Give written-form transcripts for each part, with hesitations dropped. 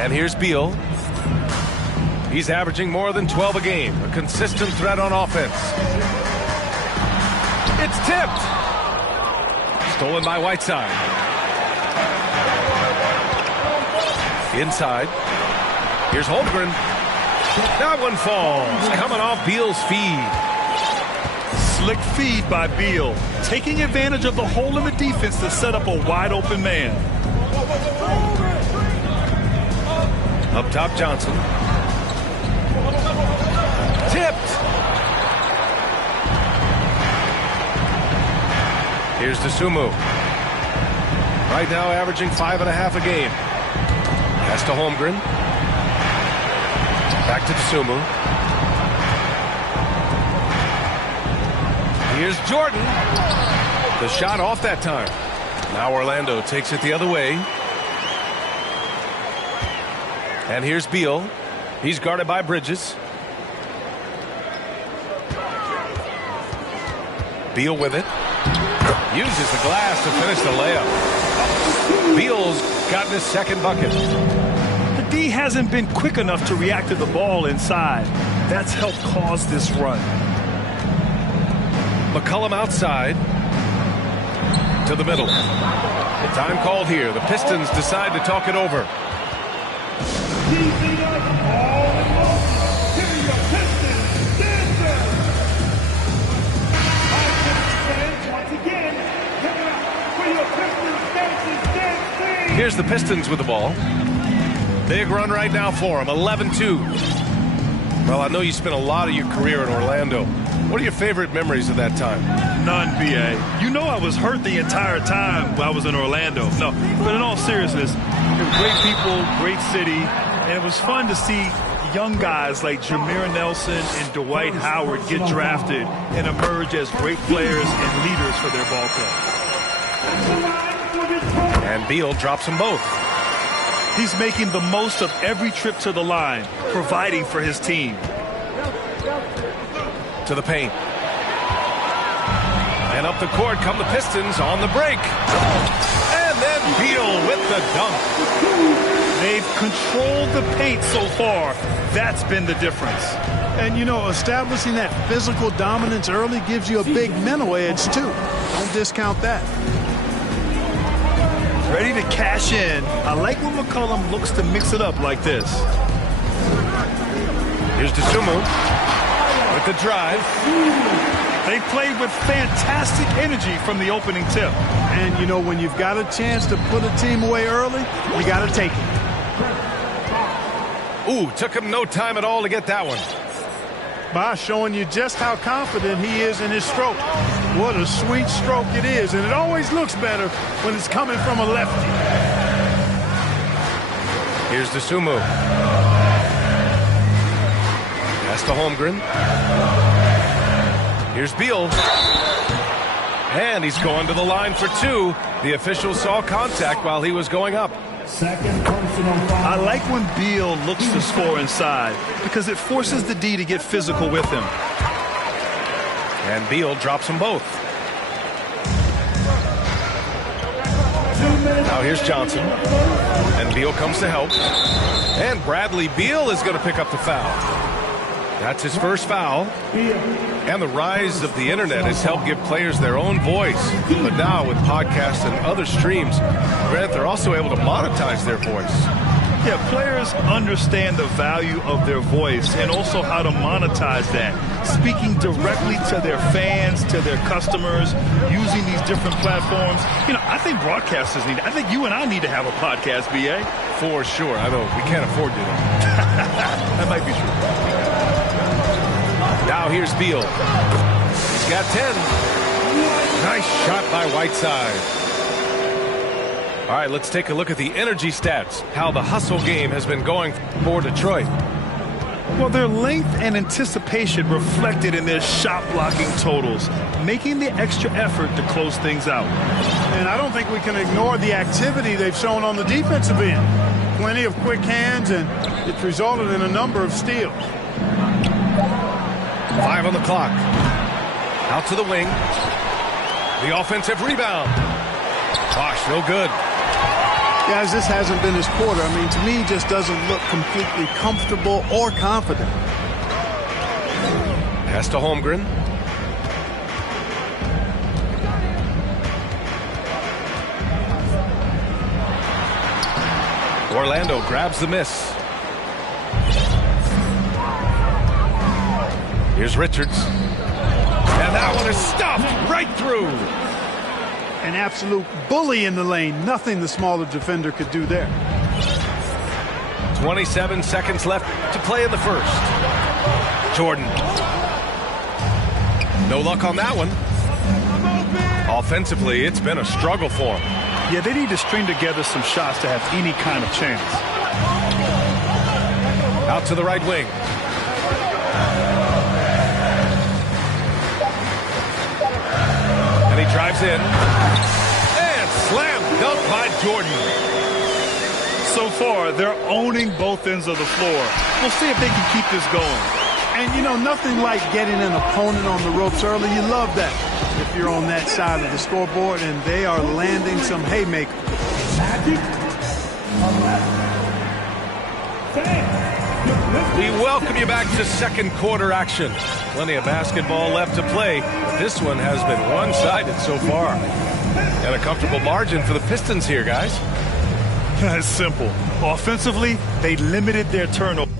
And here's Beal. He's averaging more than 12 a game. A consistent threat on offense. It's tipped. Stolen by Whiteside. Inside. Here's Holmgren. That one falls. Coming off Beal's feed. Slick feed by Beal. Taking advantage of the hole in the defense to set up a wide open man. Up top, Johnson. Tipped. Here's DeSumo. Right now averaging 5.5 a game. Pass to Holmgren. Back to DeSumo. Here's Jordan. The shot off that time. Now Orlando takes it the other way. And here's Beal. He's guarded by Bridges. Beal with it. Uses the glass to finish the layup. Beal's gotten his second bucket. The D hasn't been quick enough to react to the ball inside. That's helped cause this run. McCollum outside to the middle. Time called here. The Pistons decide to talk it over. Here's the Pistons with the ball. Big run right now for them, 11-2. Well, I know you spent a lot of your career in Orlando. What are your favorite memories of that time? None, B.A. You know I was hurt the entire time I was in Orlando. No, but in all seriousness, great people, great city, and it was fun to see young guys like Jameer Nelson and Dwight Howard get drafted and emerge as great players and leaders for their ball club. And Beal drops them both. He's making the most of every trip to the line, providing for his team. To the paint. And up the court come the Pistons on the break. And then Beal with the dunk. They've controlled the paint so far. That's been the difference. And, you know, establishing that physical dominance early gives you a big mental edge, too. Don't discount that. Ready to cash in. I like when McCollum looks to mix it up like this. Here's DeSumo with the drive. They played with fantastic energy from the opening tip. And, you know, when you've got a chance to put a team away early, you got to take it. Ooh, took him no time at all to get that one. By showing you just how confident he is in his stroke. What a sweet stroke it is, and it always looks better when it's coming from a lefty. Here's DeSumo. Pass to Holmgren. Here's Beal. And he's going to the line for two. The official saw contact while he was going up. Second personal foul. I like when Beal looks to score inside because it forces the D to get physical with him. And Beal drops them both. Now here's Johnson. And Beal comes to help. And Bradley Beal is going to pick up the foul. That's his first foul. And the rise of the internet has helped give players their own voice. But now with podcasts and other streams, Grant, they're also able to monetize their voice. Yeah, players understand the value of their voice and also how to monetize that. Speaking directly to their fans, to their customers, using these different platforms. You know, I think broadcasters need, I think you and I need to have a podcast, B.A. For sure. I know we can't afford to. That might be true. Now here's Beal. He's got 10. Nice shot by Whiteside. All right, let's take a look at the energy stats, how the hustle game has been going for Detroit. Well, their length and anticipation reflected in their shot blocking totals, making the extra effort to close things out. And I don't think we can ignore the activity they've shown on the defensive end. Plenty of quick hands, and it's resulted in a number of steals. 5 on the clock. Out to the wing. The offensive rebound. Gosh, no good. Guys, this hasn't been his quarter. I mean, to me, he just doesn't look completely comfortable or confident. Pass to Holmgren. Orlando grabs the miss. Here's Richards. And that one is stuffed right through. An absolute bully in the lane. Nothing the smaller defender could do there. 27 seconds left to play in the first. Jordan. No luck on that one. Offensively, it's been a struggle for him. Yeah, they need to string together some shots to have any kind of chance. Out to the right wing. And he drives in. And slam dunk by Jordan. So far, they're owning both ends of the floor. We'll see if they can keep this going. And, you know, nothing like getting an opponent on the ropes early. You love that if you're on that side of the scoreboard, and they are landing some haymakers. We welcome you back to second quarter action. Plenty of basketball left to play, but this one has been one-sided so far. And a comfortable margin for the Pistons here, guys. It's simple. Offensively, they limited their turnover.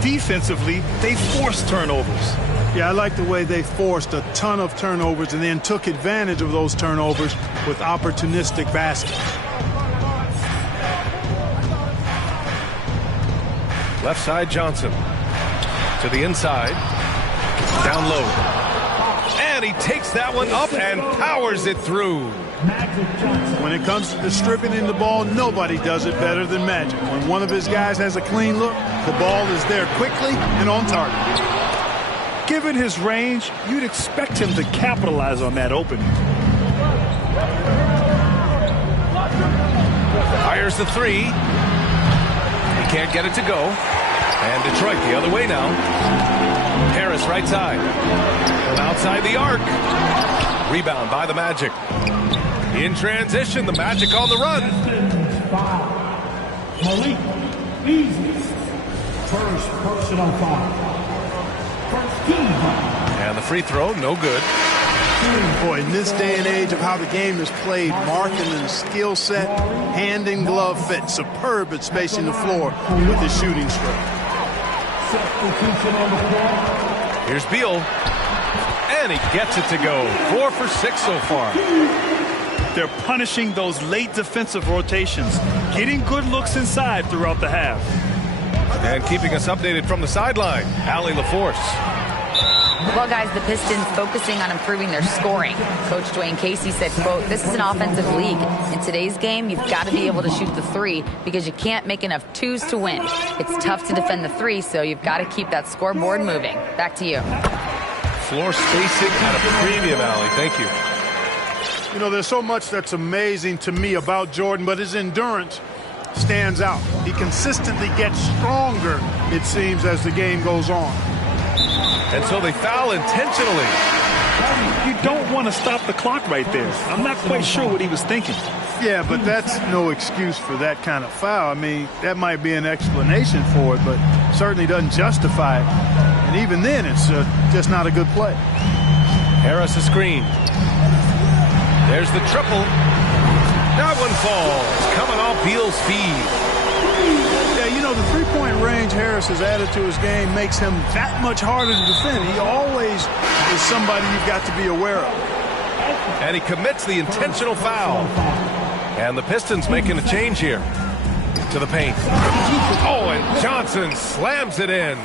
Defensively, they forced turnovers. Yeah, I like the way they forced a ton of turnovers and then took advantage of those turnovers with opportunistic baskets. Left side, Johnson. To the inside. Down low. And he takes that one up and powers it through. When it comes to distributing the ball, nobody does it better than Magic. When one of his guys has a clean look, the ball is there quickly and on target. Given his range, you'd expect him to capitalize on that opening. Fires the three. He can't get it to go. And Detroit the other way now. Harris right side. From outside the arc. Rebound by the Magic. In transition, the Magic on the run. Malik Beasley. First personal foul. First team foul. And the free throw, no good. Boy, in this day and age of how the game is played, marking and skill set, hand and glove fit, superb at spacing the floor with his shooting stroke. Substitution on the floor. Here's Beal. And he gets it to go. 4 for 6 so far. They're punishing those late defensive rotations, getting good looks inside throughout the half. And keeping us updated from the sideline, Allie LaForce. Well, guys, the Pistons focusing on improving their scoring. Coach Dwayne Casey said, quote, "This is an offensive league. In today's game, you've got to be able to shoot the three because you can't make enough twos to win. It's tough to defend the three, so you've got to keep that scoreboard moving." Back to you. Floor spacing at a premium, Allie. Thank you. You know, there's so much that's amazing to me about Jordan, but his endurance stands out. He consistently gets stronger, it seems, as the game goes on. And so they foul intentionally. You don't want to stop the clock right there. I'm not quite sure what he was thinking. Yeah, but that's no excuse for that kind of foul. I mean, that might be an explanation for it, but certainly doesn't justify it. And even then, it's just not a good play. Harris a screen. There's the triple. That one falls. Coming off Beal's feed. Yeah, you know, the three-point range Harris has added to his game makes him that much harder to defend. He always is somebody you've got to be aware of. And he commits the intentional foul. And the Pistons making a change here. To the paint. Oh, and Johnson slams it in.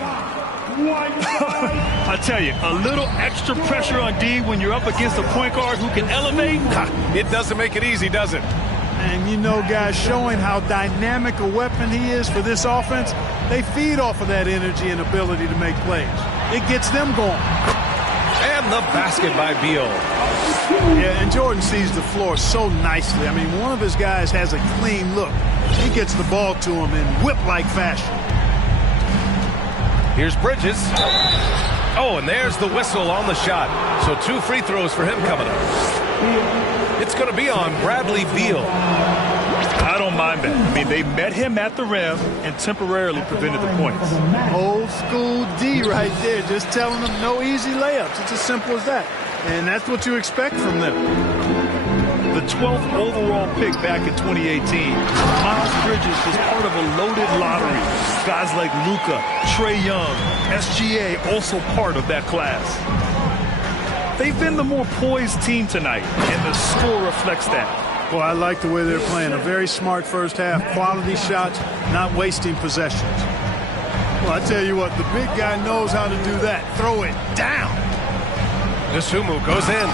I tell you, a little extra pressure on D when you're up against a point guard who can elevate. It doesn't make it easy, does it? And you know, guys, showing how dynamic a weapon he is for this offense, they feed off of that energy and ability to make plays. It gets them going. And the basket by Beal. Yeah, and Jordan sees the floor so nicely. I mean, one of his guys has a clean look. He gets the ball to him in whip-like fashion. Here's Bridges. Oh, and there's the whistle on the shot. So 2 free throws for him coming up. It's going to be on Bradley Beal. I don't mind that. I mean, they met him at the rim and temporarily prevented the points. Old school D right there, just telling them no easy layups. It's as simple as that. And that's what you expect from them. The 12th overall pick back in 2018, Miles Bridges was part of a loaded lottery. Guys like Luka, Trae Young, SGA also part of that class. They've been the more poised team tonight, and the score reflects that. Well, I like the way they're playing. A very smart first half. Quality shots, not wasting possessions. Well, I tell you what, the big guy knows how to do that. Throw it down. Dosunmu goes in.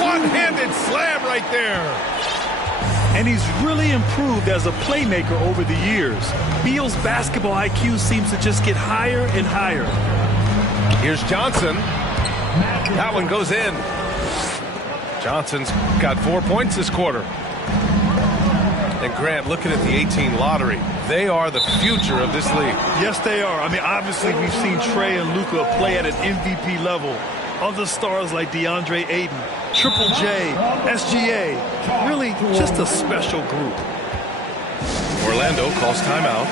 One-handed slam right there. And he's really improved as a playmaker over the years. Beal's basketball IQ seems to just get higher and higher. Here's Johnson. That one goes in. Johnson's got 4 points this quarter. And Grant, looking at the 18 lottery, they are the future of this league. Yes, they are. I mean, obviously, we've seen Trae and Luka play at an MVP level. Other stars like DeAndre Ayton, Triple J, SGA, really just a special group. Orlando calls timeout.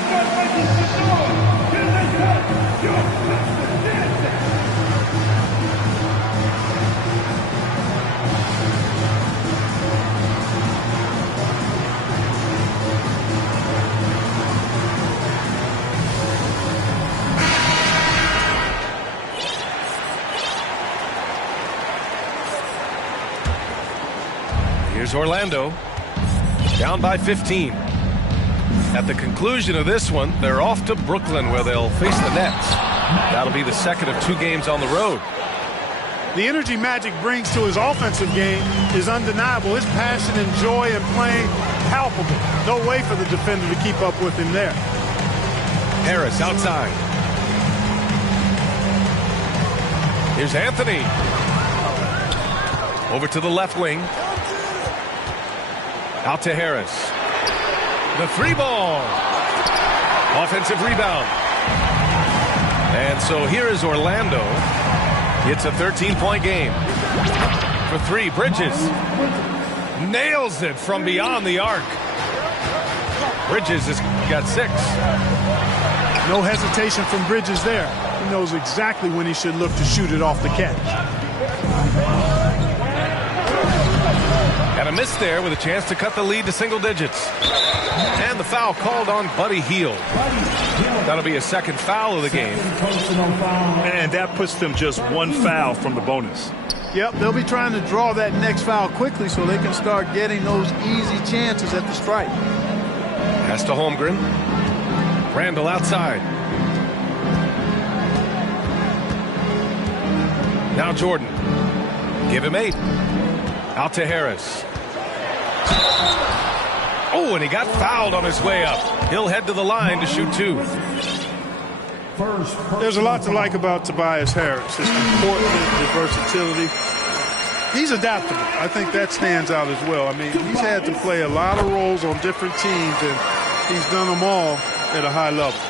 Here's Orlando, down by 15. At the conclusion of this one, they're off to Brooklyn where they'll face the Nets. That'll be the second of 2 games on the road. The energy Magic brings to his offensive game is undeniable. His passion and joy in playing, palpable. No way for the defender to keep up with him there. Harris outside. Here's Anthony. Over to the left wing. Out to Harris. The 3-ball. Offensive rebound. And so here is Orlando. It's a 13-point game. For 3, Bridges. Nails it from beyond the arc. Bridges has got 6. No hesitation from Bridges there. He knows exactly when he should look to shoot it off the catch. And a miss there with a chance to cut the lead to single digits. And the foul called on Buddy Hield. That'll be a second foul of the game. And that puts them just 1 foul from the bonus. Yep, they'll be trying to draw that next foul quickly so they can start getting those easy chances at the stripe. Pass to Holmgren. Randall outside. Now Jordan. Give him 8. Out to Harris. Oh, and he got fouled on his way up. He'll head to the line to shoot 2. There's a lot to like about Tobias Harris. His comportment, his versatility. He's adaptable. I think that stands out as well. I mean, he's had to play a lot of roles on different teams, and he's done them all at a high level.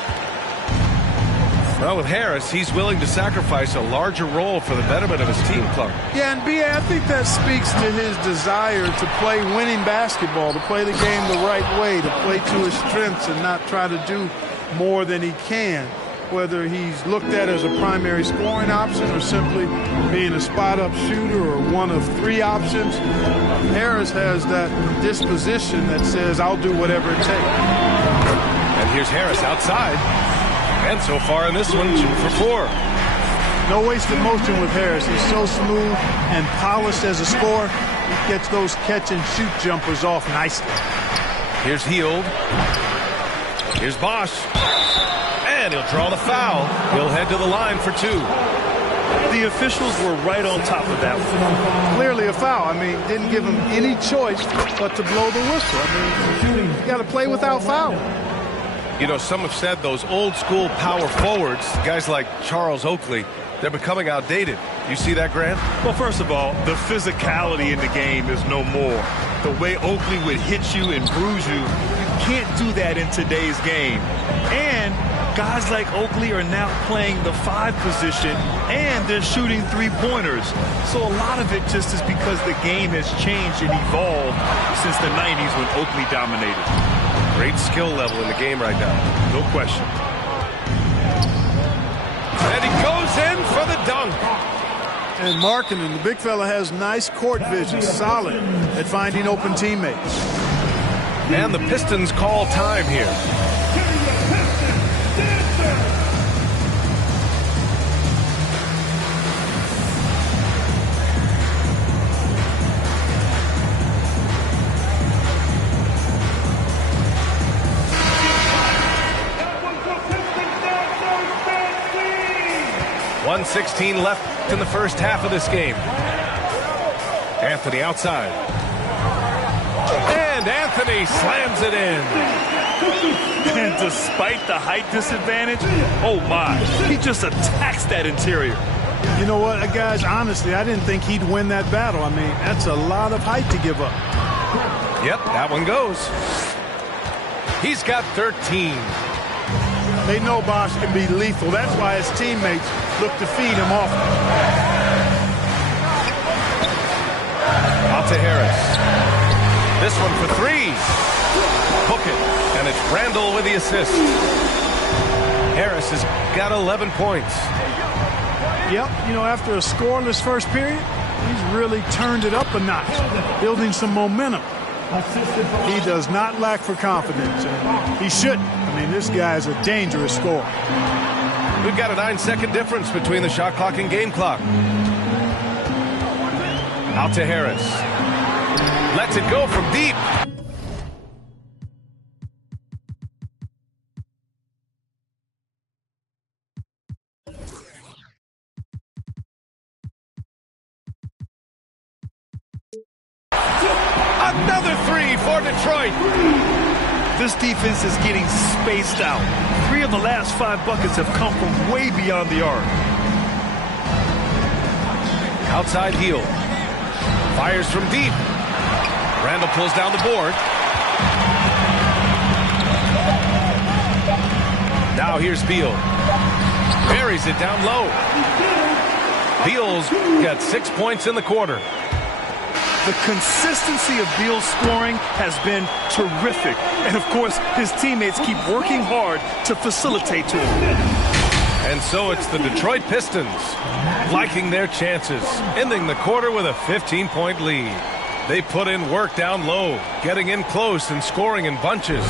Well, with Harris, he's willing to sacrifice a larger role for the betterment of his team, Clark. Yeah, and B.A., I think that speaks to his desire to play winning basketball, to play the game the right way, to play to his strengths and not try to do more than he can. Whether he's looked at as a primary scoring option or simply being a spot-up shooter or one of three options, Harris has that disposition that says, I'll do whatever it takes. And here's Harris outside. And so far in this one, 2 for 4. No wasted motion with Harris. He's so smooth and polished as a scorer. He gets those catch-and-shoot jumpers off nicely. Here's Hield. Here's Bosch. And he'll draw the foul. He'll head to the line for 2. The officials were right on top of that one. Clearly a foul. I mean, didn't give him any choice but to blow the whistle. I mean, you got to play without fouling. You know, some have said those old-school power forwards, guys like Charles Oakley, they're becoming outdated. You see that, Grant? Well, first of all, the physicality in the game is no more. The way Oakley would hit you and bruise you, you can't do that in today's game. And guys like Oakley are now playing the 5 position, and they're shooting 3-pointers. So a lot of it just is because the game has changed and evolved since the 90s when Oakley dominated. Great skill level in the game right now. No question. And he goes in for the dunk. And Markkanen, the big fella, has nice court vision, solid at finding open teammates. And the Pistons call time here. 1:16 left in the first half of this game. Anthony outside. And Anthony slams it in. And despite the height disadvantage, oh my, he just attacks that interior. You know what, guys, honestly, I didn't think he'd win that battle. I mean, that's a lot of height to give up. Yep, that one goes. He's got 13. They know Bosch can be lethal. That's why his teammates look to feed him off. Out to Harris. This one for 3. Hook it. And it's Randall with the assist. Harris has got 11 points. Yep, you know, after a scoreless first period, he's really turned it up a notch, building some momentum. He does not lack for confidence, and he shouldn't. I mean, this guy is a dangerous scorer. We've got a 9-second difference between the shot clock and game clock. Out to Harris. Lets it go from deep. Another 3 for Detroit. This defense is getting spaced out. 3 of the last 5 buckets have come from way beyond the arc. Outside heel. Fires from deep. Randall pulls down the board. Now here's Beal. Buries it down low. Beal's got 6 points in the quarter. The consistency of Beal's scoring has been terrific. And, of course, his teammates keep working hard to facilitate to him. And so it's the Detroit Pistons liking their chances, ending the quarter with a 15-point lead. They put in work down low, getting in close and scoring in bunches.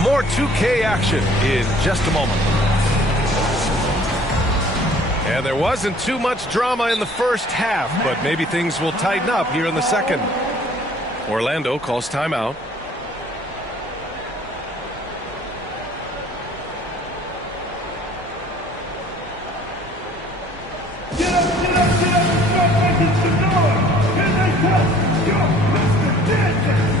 More 2K action in just a moment. And there wasn't too much drama in the first half, but maybe things will tighten up here in the second. Orlando calls timeout. Get up, get up, get up, start making some noise. Here they come. Yo, Mr. Dancing.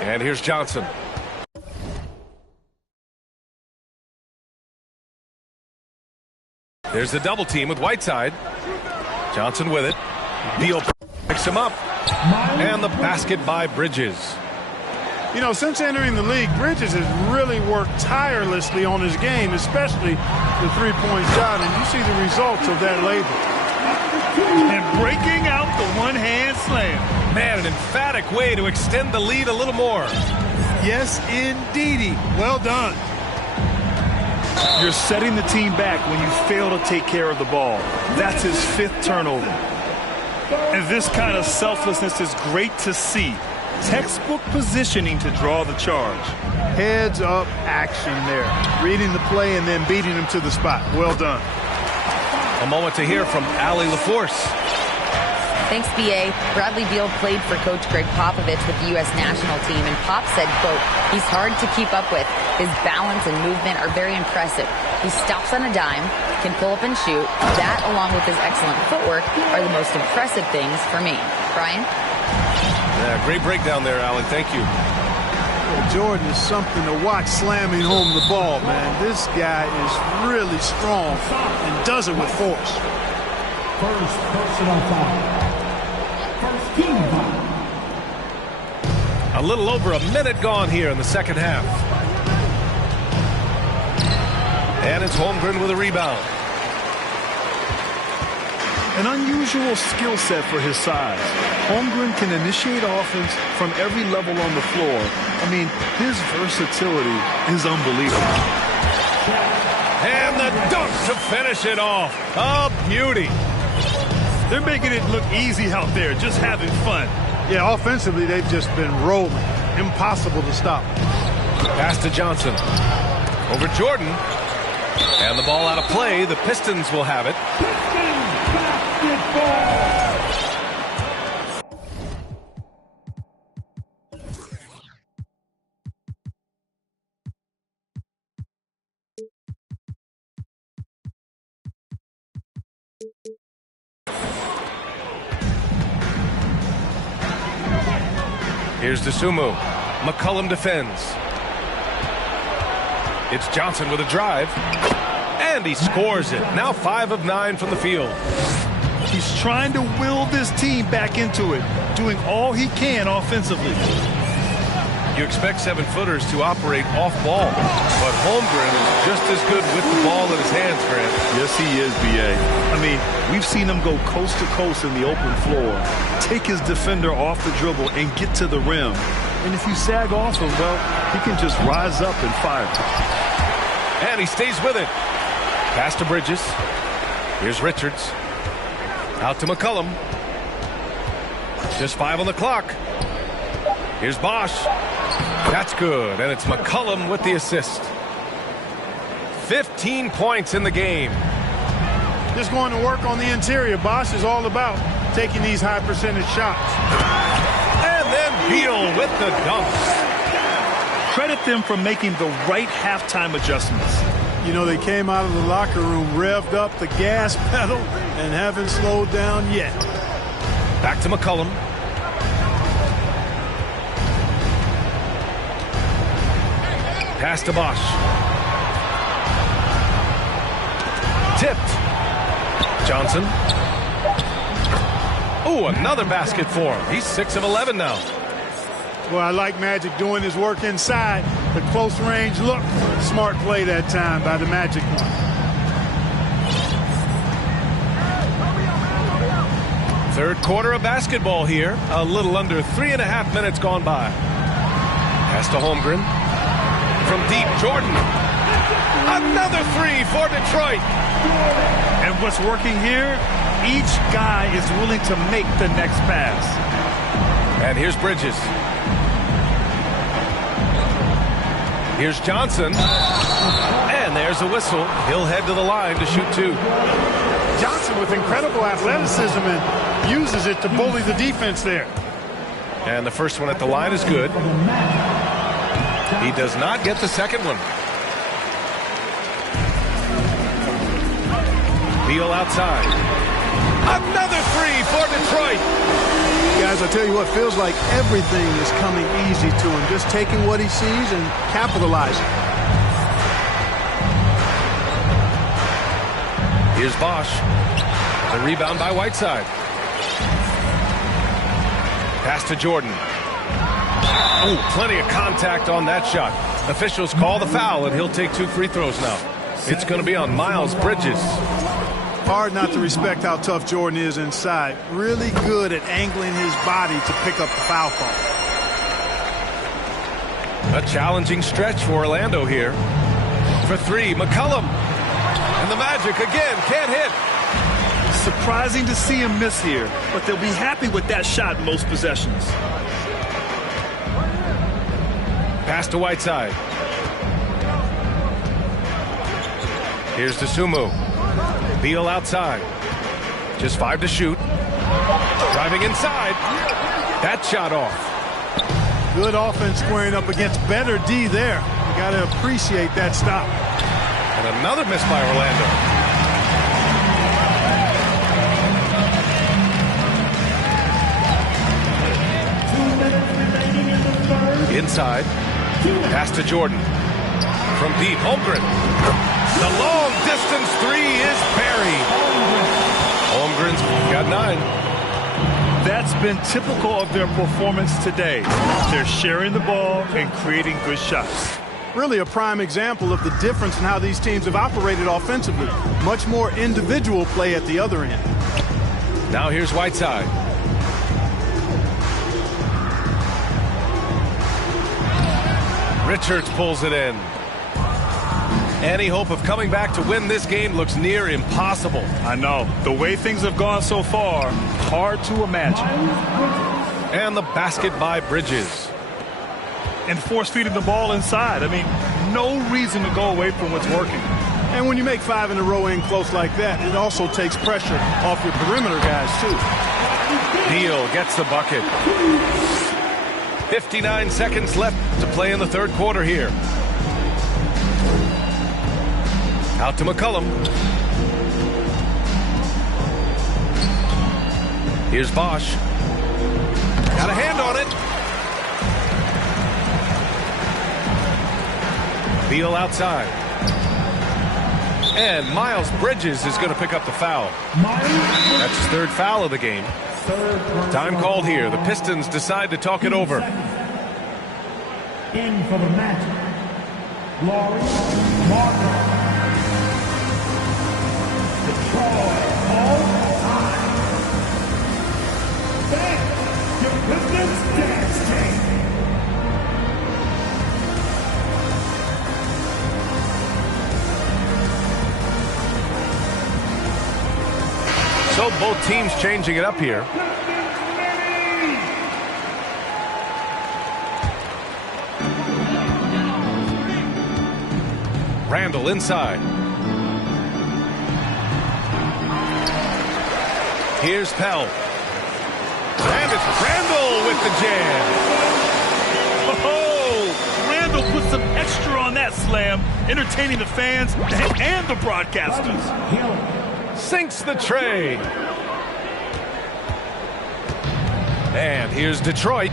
And here's Johnson. There's the double team with Whiteside. Johnson with it. Beal picks him up. And the basket by Bridges. You know, since entering the league, Bridges has really worked tirelessly on his game, especially the three-point shot, and you see the results of that labor. And breaking out the one-hand slam. Man, an emphatic way to extend the lead a little more. Yes, indeedy. Well done. You're setting the team back when you fail to take care of the ball. That's his 5th turnover. And this kind of selflessness is great to see. Textbook positioning to draw the charge. Heads up action there. Reading the play and then beating him to the spot. Well done. A moment to hear from Allie LaForce. Thanks, B.A. Bradley Beal played for Coach Greg Popovich with the U.S. national team, and Pop said, quote, he's hard to keep up with. His balance and movement are very impressive. He stops on a dime, can pull up and shoot. That, along with his excellent footwork, are the most impressive things for me. Brian? Yeah, great breakdown there, Allie. Thank you. Jordan is something to watch slamming home the ball, man. This guy is really strong and does it with force. First personal foul. First team foul. A little over a minute gone here in the second half. And it's Holmgren with a rebound. An unusual skill set for his size. Holmgren can initiate offense from every level on the floor. I mean, his versatility is unbelievable. And the dunk to finish it off. A beauty. They're making it look easy out there, just having fun. Yeah, offensively, they've just been rolling. Impossible to stop. Pass to Johnson. Over Jordan. And the ball out of play. The Pistons will have it. Here's DeSumo. McCollum defends. It's Johnson with a drive. And he scores it. Now 5 of 9 from the field. He's trying to will this team back into it, doing all he can offensively. You expect 7-footers to operate off ball, but Holmgren is just as good with the ball in his hands, Grant. Yes, he is, B.A. I mean, we've seen him go coast to coast in the open floor, take his defender off the dribble and get to the rim. And if you sag off him, well, he can just rise up and fire. And he stays with it. Pass to Bridges. Here's Richards. Out to McCollum. Just 5 on the clock. Here's Bosch. That's good, and it's McCollum with the assist. 15 points in the game. Just going to work on the interior. Bosch is all about taking these high percentage shots. And then Beal with the dunks. Credit them for making the right halftime adjustments. You know, they came out of the locker room, revved up the gas pedal, and haven't slowed down yet. Back to McCollum. Pass to Bosch. Tipped. Johnson. Oh, another basket for him. He's 6 of 11 now. Well, I like Magic doing his work inside. The close range look. Smart play that time by the Magic. Third quarter of basketball here. A little under 3.5 minutes gone by. Pass to Holmgren. From deep, Jordan. Another 3 for Detroit. And what's working here, each guy is willing to make the next pass. And here's Bridges. Here's Johnson. And there's a whistle. He'll head to the line to shoot 2. Johnson with incredible athleticism and uses it to bully the defense there. And the first one at the line is good. He does not get the second one. Beal outside. Another 3 for Detroit. Guys, I tell you what, feels like everything is coming easy to him. Just taking what he sees and capitalizing. Here's Bosch. The rebound by Whiteside. Pass to Jordan. Oh, plenty of contact on that shot. Officials call the foul, and he'll take 2 free throws now. It's going to be on Miles Bridges. Hard not to respect how tough Jordan is inside. Really good at angling his body to pick up the foul call. A challenging stretch for Orlando here. For 3, McCollum. And the Magic again can't hit. Surprising to see him miss here, but they'll be happy with that shot in most possessions. Pass to Whiteside. Here's to Sumu. Beal outside. Just 5 to shoot. Driving inside. That shot off. Good offense squaring up against better D there. You got to appreciate that stop. And another miss by Orlando. Inside. Pass to Jordan. From deep, Holmgren. The long distance 3 is buried. Holmgren's got 9. That's been typical of their performance today. They're sharing the ball and creating good shots. Really a prime example of the difference in how these teams have operated offensively. Much more individual play at the other end. Now here's Whiteside. Richards pulls it in. Any hope of coming back to win this game looks near impossible. I know. The way things have gone so far, hard to imagine. And the basket by Bridges. And force-feeding the ball inside. I mean, no reason to go away from what's working. And when you make 5 in a row in close like that, it also takes pressure off your perimeter guys, too. Beal gets the bucket. 59 seconds left to play in the 3rd quarter here. Out to McCollum. Here's Bosch. Got a hand on it. Beal outside. And Miles Bridges is going to pick up the foul. That's his 3rd foul of the game. Time called here. The Pistons decide to talk it over. In for the Magic, Laurie Martin. Detroit all time. Thank your Pistons dance team. So both teams changing it up here. Randall inside. Here's Pell. And it's Randall with the jam. Oh, Randall put some extra on that slam, entertaining the fans and the broadcasters. Sinks the tray. And here's Detroit.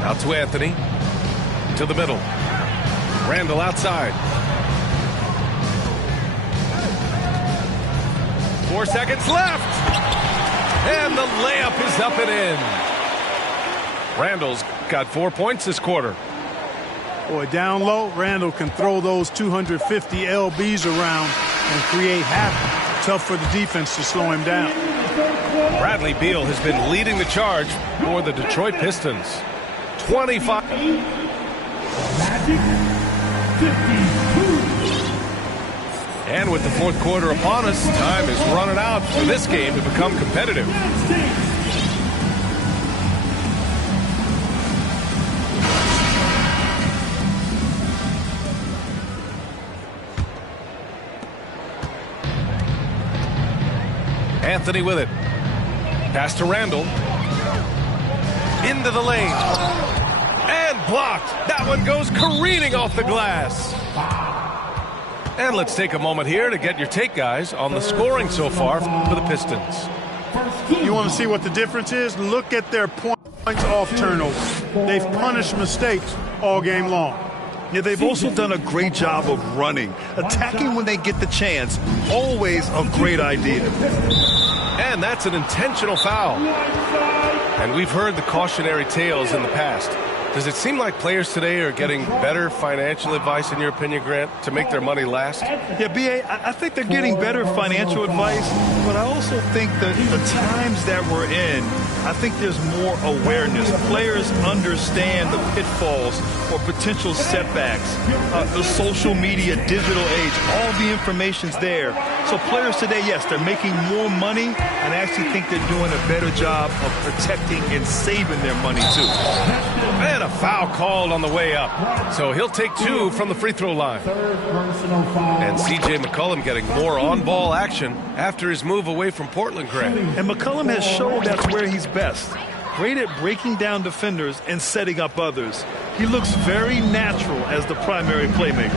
Out to Anthony. To the middle. Randall outside. 4 seconds left. And the layup is up and in. Randall's got 4 points this quarter. Boy, down low, Randall can throw those 250 LBs around and create havoc. Tough for the defense to slow him down. Bradley Beal has been leading the charge for the Detroit Pistons. 25. Magic 52. And with the 4th quarter upon us, time is running out for this game to become competitive. Anthony with it. Pass to Randall. Into the lane. And blocked. That one goes careening off the glass. And let's take a moment here to get your take, guys, on the scoring so far for the Pistons. You want to see what the difference is? Look at their points off turnovers. They've punished mistakes all game long. Yeah, they've also done a great job of running. Attacking when they get the chance, always a great idea. And that's an intentional foul. And we've heard the cautionary tales in the past. Does it seem like players today are getting better financial advice, in your opinion, Grant, to make their money last? Yeah, B.A., I think they're getting better financial advice, but I also think that the times that we're in, I think there's more awareness. Players understand the pitfalls or potential setbacks, the social media, digital age, all the information's there. So players today, yes, they're making more money, and I actually think they're doing a better job of protecting and saving their money, too. And a foul called on the way up. So he'll take 2 from the free throw line. And C.J. McCollum getting more on-ball action after his move away from Portland, Grant. And McCollum has shown that's where he's best. Great at breaking down defenders and setting up others. He looks very natural as the primary playmaker.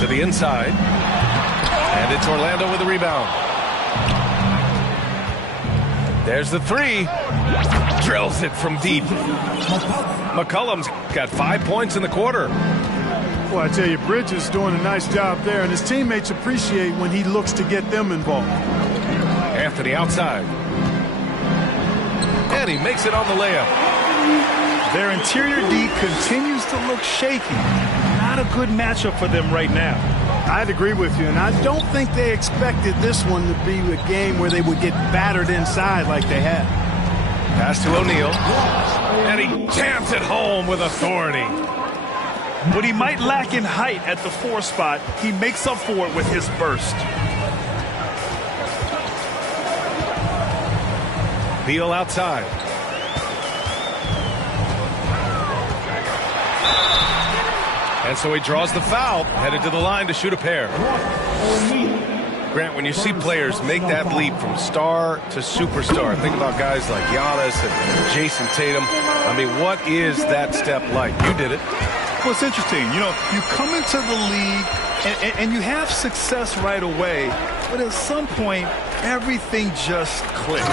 To the inside. And it's Orlando with the rebound. There's the 3. Drills it from deep. McCollum's got 5 points in the quarter. Well, I tell you, Bridges is doing a nice job there, and his teammates appreciate when he looks to get them involved. Anthony outside. And he makes it on the layup. Their interior D continues to look shaky. Not a good matchup for them right now. I'd agree with you, and I don't think they expected this one to be a game where they would get battered inside like they had. Pass to O'Neal. And he jams it home with authority. What he might lack in height at the 4 spot, he makes up for it with his burst. Beal outside. And so he draws the foul, headed to the line to shoot a pair. Grant, when you see players make that leap from star to superstar, think about guys like Giannis and Jason Tatum. I mean, what is that step like? You did it. Well, it's interesting. You know, you come into the league and you have success right away, but at some point, everything just clicks.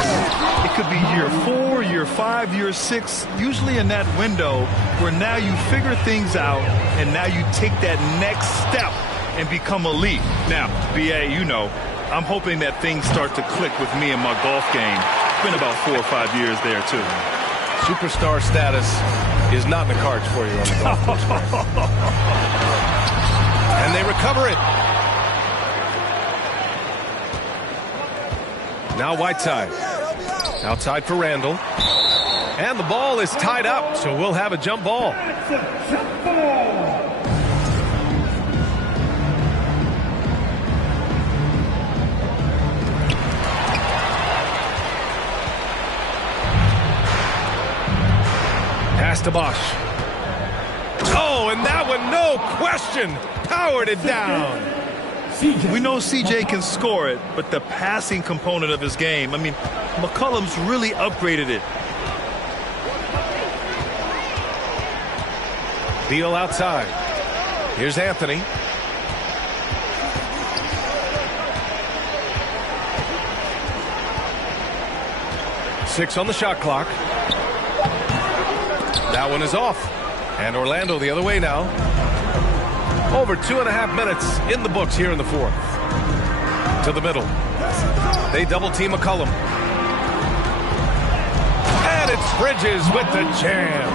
It could be year 4, year 5, year 6, usually in that window where now you figure things out and now you take that next step and become elite. Now, B.A., you know, I'm hoping that things start to click with me in my golf game. It's been about 4 or 5 years there, too. Superstar status is not in the cards for you on the golf course. And they recover it. Now Whiteside. Outside for Randall. And the ball is tied up, so we'll have a jump ball. Pass to Bosch. Oh, and that one, no question, powered it down. We know CJ can score it, but the passing component of his game, I mean, McCollum's really upgraded it. Beal outside. Here's Anthony. Six on the shot clock. That one is off. And Orlando the other way now. Over 2.5 minutes in the books here in the 4th. To the middle. They double team McCollum. And it's Bridges with the jam.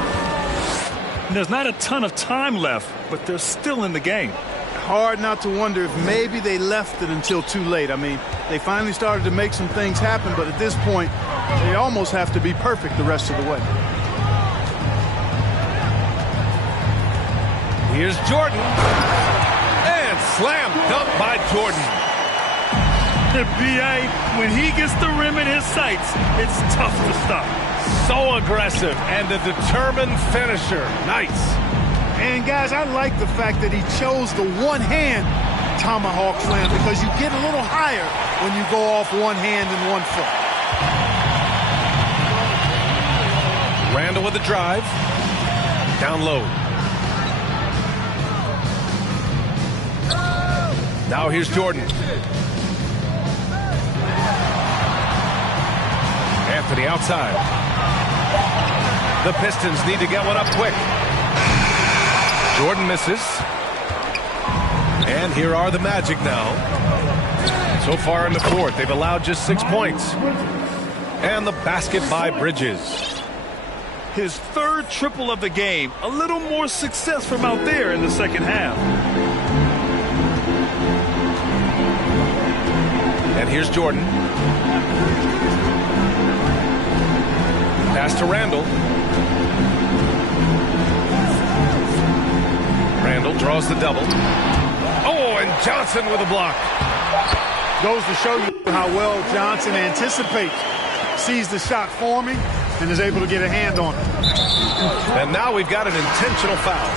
And there's not a ton of time left, but they're still in the game. Hard not to wonder if maybe they left it until too late. I mean, they finally started to make some things happen, but at this point, they almost have to be perfect the rest of the way. Here's Jordan. And slam dunk by Jordan. B.A., when he gets the rim in his sights, it's tough to stop. So aggressive and a determined finisher. Nice. And, guys, I like the fact that he chose the one-hand tomahawk slam because you get a little higher when you go off one hand and 1 foot. Randall with the drive. Down low. Now here's Jordan. Anthony outside. The Pistons need to get one up quick. Jordan misses. And here are the Magic now. So far in the fourth, they've allowed just 6 points. And the basket by Bridges. His third triple of the game. A little more success from out there in the second half. And here's Jordan. Pass to Randall. Randall draws the double. Oh, and Johnson with a block. Goes to show you how well Johnson anticipates. Sees the shot forming and is able to get a hand on it. And now we've got an intentional foul.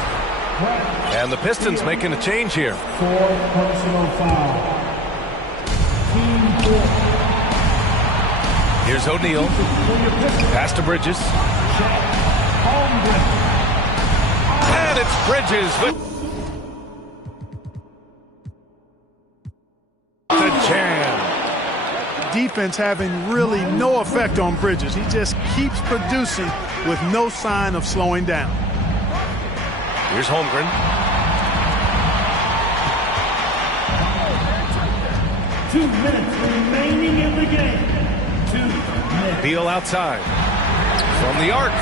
And the Pistons making a change here. 4 personal foul. Team 4. Here's O'Neal. Pass to Bridges. And it's Bridges with the jam. Defense having really no effect on Bridges. He just keeps producing with no sign of slowing down. Here's Holmgren. 2 minutes remaining in the game. 2 minutes. Beal outside. From the arc.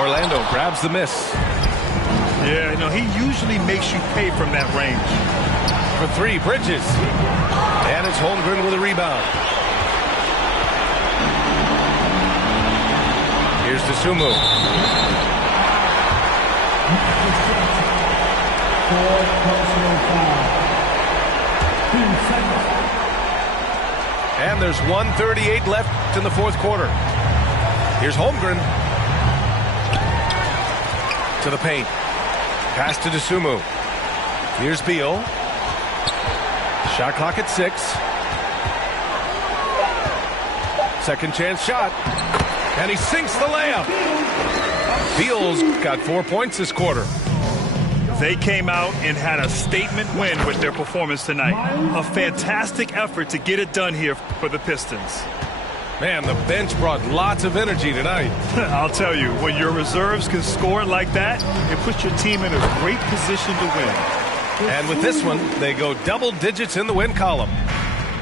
Orlando grabs the miss. Yeah, you know, he usually makes you pay from that range. For three, Bridges. And it's Holmgren with a rebound. Here's Dosunmu. 4 personal foul. 2 seconds. And there's 1:38 left in the fourth quarter. Here's Holmgren. To the paint. Pass to Dosunmu. Here's Beal. Shot clock at 6. Second chance shot. And he sinks the layup. Beal's got 4 points this quarter. They came out and had a statement win with their performance tonight. A fantastic effort to get it done here for the Pistons. Man, the bench brought lots of energy tonight. I'll tell you, when your reserves can score like that, it puts your team in a great position to win. And with this one, they go double digits in the win column.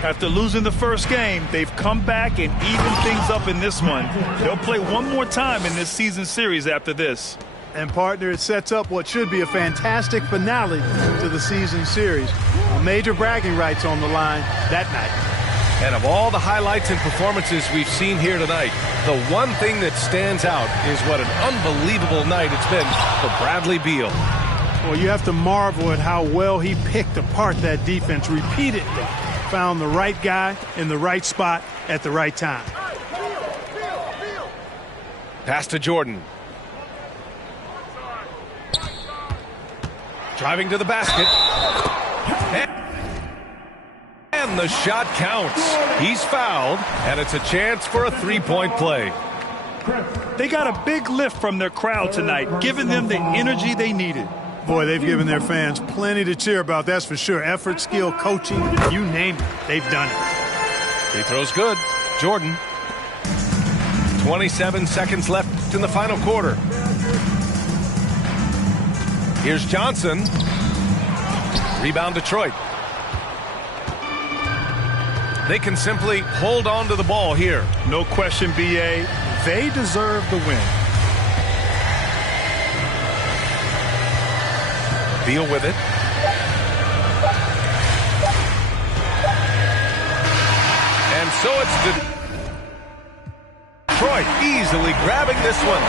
After losing the first game, they've come back and evened things up in this one. They'll play one more time in this season series after this. And partner, it sets up what should be a fantastic finale to the season series. A major bragging rights on the line that night. And of all the highlights and performances we've seen here tonight, the one thing that stands out is what an unbelievable night it's been for Bradley Beal. Well, you have to marvel at how well he picked apart that defense repeatedly. Found the right guy in the right spot at the right time. Pass to Jordan. Driving to the basket. And the shot counts. He's fouled, and it's a chance for a three-point play. They got a big lift from their crowd tonight, giving them the energy they needed. Boy, they've given their fans plenty to cheer about, that's for sure. Effort, skill, coaching, you name it, they've done it. Free throw's good. Jordan. 27 seconds left in the final quarter. Here's Johnson. Rebound Detroit. They can simply hold on to the ball here. No question, B.A. They deserve the win. Beal with it. And so it's Detroit easily grabbing this one.